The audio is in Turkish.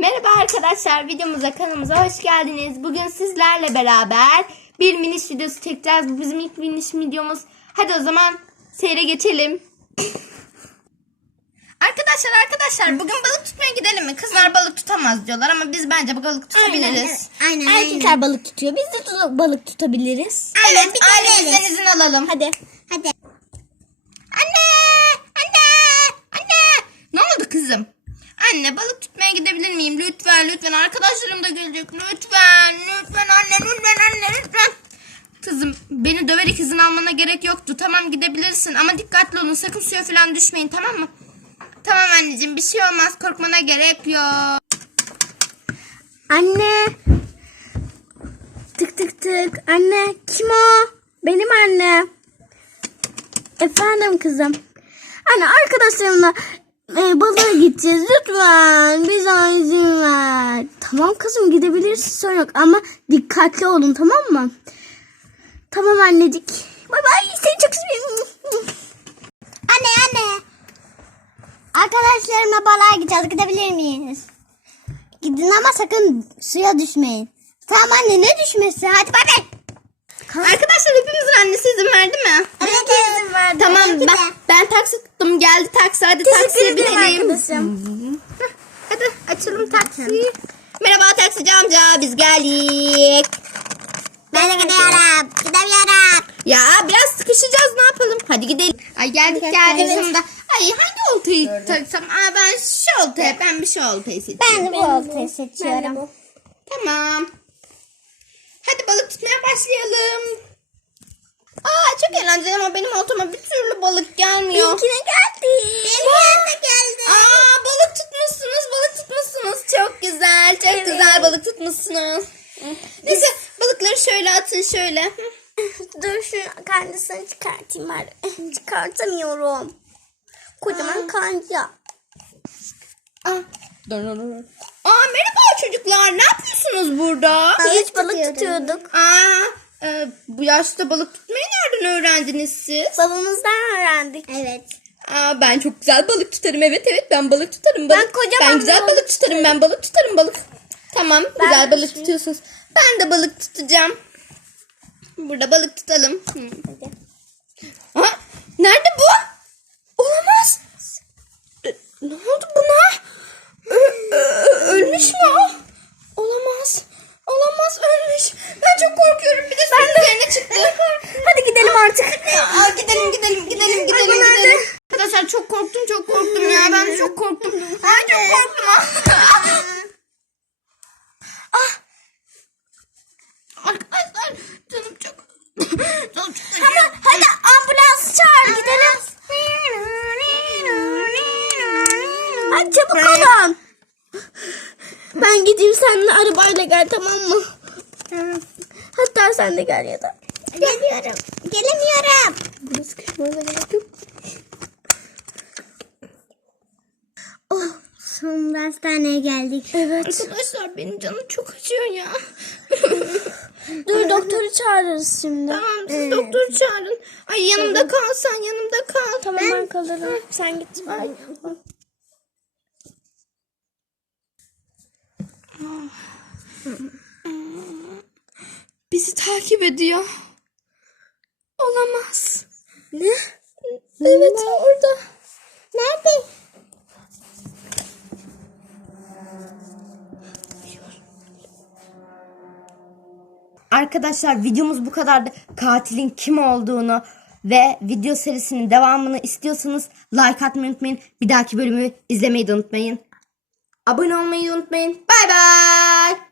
Merhaba arkadaşlar videomuza kanalımıza hoş geldiniz. Bugün sizlerle beraber bir miniş videosu çekeceğiz. Bu bizim ilk miniş videomuz. Hadi o zaman seyre geçelim. Arkadaşlar arkadaşlar bugün balık tutmaya gidelim mi? Kızlar balık tutamaz diyorlar ama biz bence balık tutabiliriz. Aynen Erkekler balık tutuyor. Biz de tu- balık tutabiliriz. Aynen, Evet bir ailemizden izin alalım. Hadi. Hadi. Anne! Anne! Anne! Ne oldu kızım? Anne balık tutmaya gidebilir miyim? Lütfen lütfen arkadaşlarım da gelecek. Lütfen lütfen anne lütfen anne lütfen. Kızım beni döverek izin almana gerek yoktu. Tamam gidebilirsin ama dikkatli olun. Sakın suya falan düşmeyin tamam mı? Tamam anneciğim bir şey olmaz. Korkmana gerek yok. Anne. Tık tık tık. Anne kim o? Benim anne. Efendim kızım. Anne arkadaşlarımla e, balığa gideceğiz. Lütfen bize izin ver. Tamam kızım gidebilirsin sorun yok ama dikkatli olun tamam mı? Tamam annecik. Bay bay seni çok seviyorum. Anne anne. Arkadaşlarımla balığa gideceğiz. Gidebilir miyiz? Gidin ama sakın suya düşmeyin. Tamam anne ne düşmesi? Hadi bay bay. Arkadaşlar hepimizin annesi izin verdi mi? Evet izin verdim. Tamam ben, ben taksi tuttum. Geldi taksi. Hadi taksiye binelim. Hadi açalım taksiyi. Merhaba taksici amca biz geldik. Ben de gidiyorum. Gidemiyorum. Ya biraz sıkışacağız ne yapalım? Hadi gidelim. Ay geldik geldik sonunda. Ay hangi oltayı taksam? Aa ben şu oltayı ben bir şu oltayı seçiyorum. Ben de bu oltayı seçiyorum. Tamam. Hadi balık tutmaya başlayalım. Aa çok eğlenceli ama benim oltama bir türlü balık gelmiyor. Benimkine geldi. Benim de geldi. Aa balık tutmuşsunuz, balık tutmuşsunuz. Çok güzel, çok güzel balık tutmuşsunuz. Neyse balıkları şöyle atın şöyle. Dur şu karnısını çıkartayım bari. Çıkartamıyorum. Kocaman kanca. Aa, dur, dur, dur. Aa merhaba çocuklar, ne yapıyorsunuz burada? Hiç balık tutuyorum. tutuyorduk. Aa, e, bu yaşta balık tutmayı nereden öğrendiniz siz? Babamızdan öğrendik. Evet. Aa, ben çok güzel balık tutarım. Evet evet ben balık tutarım. Balık. Ben kocaman Ben güzel balık balık tutarım. Ben balık tutarım balık. Tamam güzel de balık şey- tutuyorsunuz. Ben de balık tutacağım. Burada balık tutalım. Hı. Aa, nerede bu? Olamaz. E, Ne oldu buna? Ö- ö- ölmüş mü o? Olamaz. Olamaz ölmüş. Ben çok korkuyorum. Bir de suyun üzerine çıktı. Hadi gidelim artık. Aa, gidelim gidelim gidelim gidelim bu nerede? gidelim. Arkadaşlar çok korktum çok korktum ya ben çok korktum. Ay çok korktum. ah. Arkadaşlar canım çok çok Hadi, ambulans çağır gidelim. Hadi çabuk olun. Ben gideyim seninle arabayla gel tamam mı? Hatta sen de gel ya da. Geliyorum. Gelemiyorum. Bunu sıkışmana gerek yok. Oh, sonunda hastaneye geldik. Evet. Arkadaşlar benim canım çok acıyor ya. Dur doktoru çağırırız şimdi. tamam siz doktoru çağırın. Ay yanımda kal sen yanımda kal. Tamam ben kalırım. Sen git. Ay. Bizi takip ediyor. Olamaz. Ne? Evet orada. Nerede? Arkadaşlar videomuz bu kadardı. Katilin kim olduğunu ve video serisinin devamını istiyorsanız like atmayı unutmayın. Bir dahaki bölümü izlemeyi de unutmayın. Abone olmayı unutmayın. Bay bay.